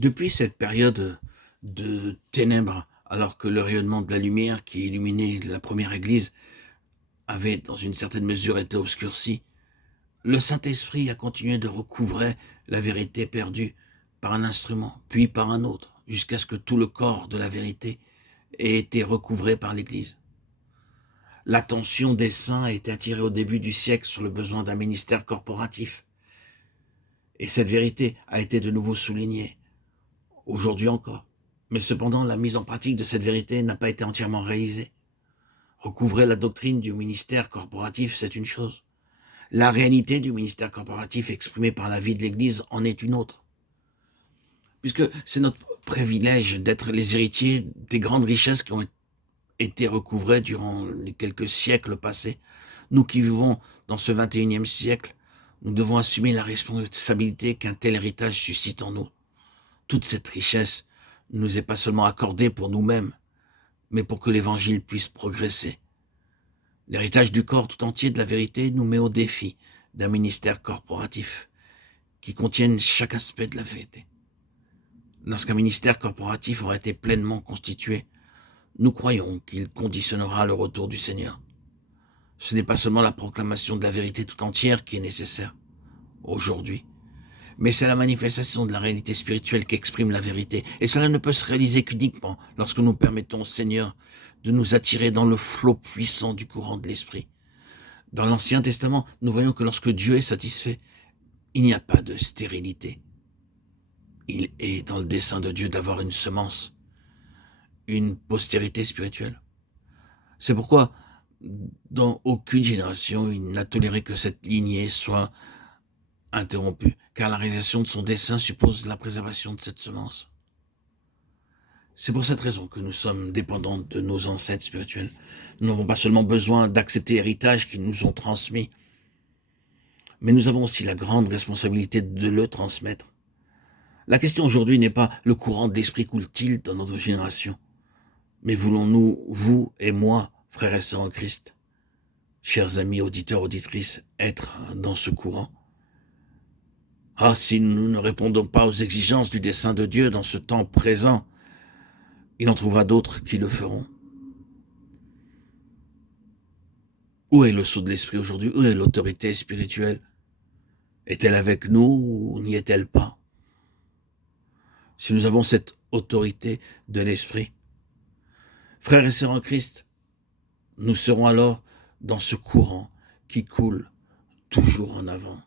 Depuis cette période de ténèbres, alors que le rayonnement de la lumière qui illuminait la première Église avait, dans une certaine mesure, été obscurci, le Saint-Esprit a continué de recouvrer la vérité perdue par un instrument, puis par un autre, jusqu'à ce que tout le corps de la vérité ait été recouvré par l'Église. L'attention des saints a été attirée au début du siècle sur le besoin d'un ministère corporatif, et cette vérité a été de nouveau soulignée, aujourd'hui encore. Mais cependant, la mise en pratique de cette vérité n'a pas été entièrement réalisée. Recouvrer la doctrine du ministère corporatif, c'est une chose. La réalité du ministère corporatif exprimée par la vie de l'Église en est une autre. Puisque c'est notre privilège d'être les héritiers des grandes richesses qui ont été recouvrées durant les quelques siècles passés. Nous qui vivons dans ce 21e siècle, nous devons assumer la responsabilité qu'un tel héritage suscite en nous. Toute cette richesse ne nous est pas seulement accordée pour nous-mêmes, mais pour que l'Évangile puisse progresser. L'héritage du corps tout entier de la vérité nous met au défi d'un ministère corporatif qui contienne chaque aspect de la vérité. Lorsqu'un ministère corporatif aura été pleinement constitué, nous croyons qu'il conditionnera le retour du Seigneur. Ce n'est pas seulement la proclamation de la vérité tout entière qui est nécessaire aujourd'hui, mais c'est la manifestation de la réalité spirituelle qui exprime la vérité. Et cela ne peut se réaliser qu'uniquement lorsque nous permettons au Seigneur de nous attirer dans le flot puissant du courant de l'Esprit. Dans l'Ancien Testament, nous voyons que lorsque Dieu est satisfait, il n'y a pas de stérilité. Il est dans le dessein de Dieu d'avoir une semence, une postérité spirituelle. C'est pourquoi, dans aucune génération, il n'a toléré que cette lignée soit interrompue, car la réalisation de son dessein suppose la préservation de cette semence. C'est pour cette raison que nous sommes dépendants de nos ancêtres spirituels. Nous n'avons pas seulement besoin d'accepter l'héritage qu'ils nous ont transmis, mais nous avons aussi la grande responsabilité de le transmettre. La question aujourd'hui n'est pas le courant de l'esprit coule-t-il dans notre génération, mais voulons-nous, vous et moi, frères et sœurs en Christ, chers amis auditeurs, auditrices, être dans ce courant? Ah, si nous ne répondons pas aux exigences du dessein de Dieu dans ce temps présent, il en trouvera d'autres qui le feront. Où est le sceau de l'esprit aujourd'hui? Où est l'autorité spirituelle? Est-elle avec nous ou n'y est-elle pas? Si nous avons cette autorité de l'esprit, frères et sœurs en Christ, nous serons alors dans ce courant qui coule toujours en avant.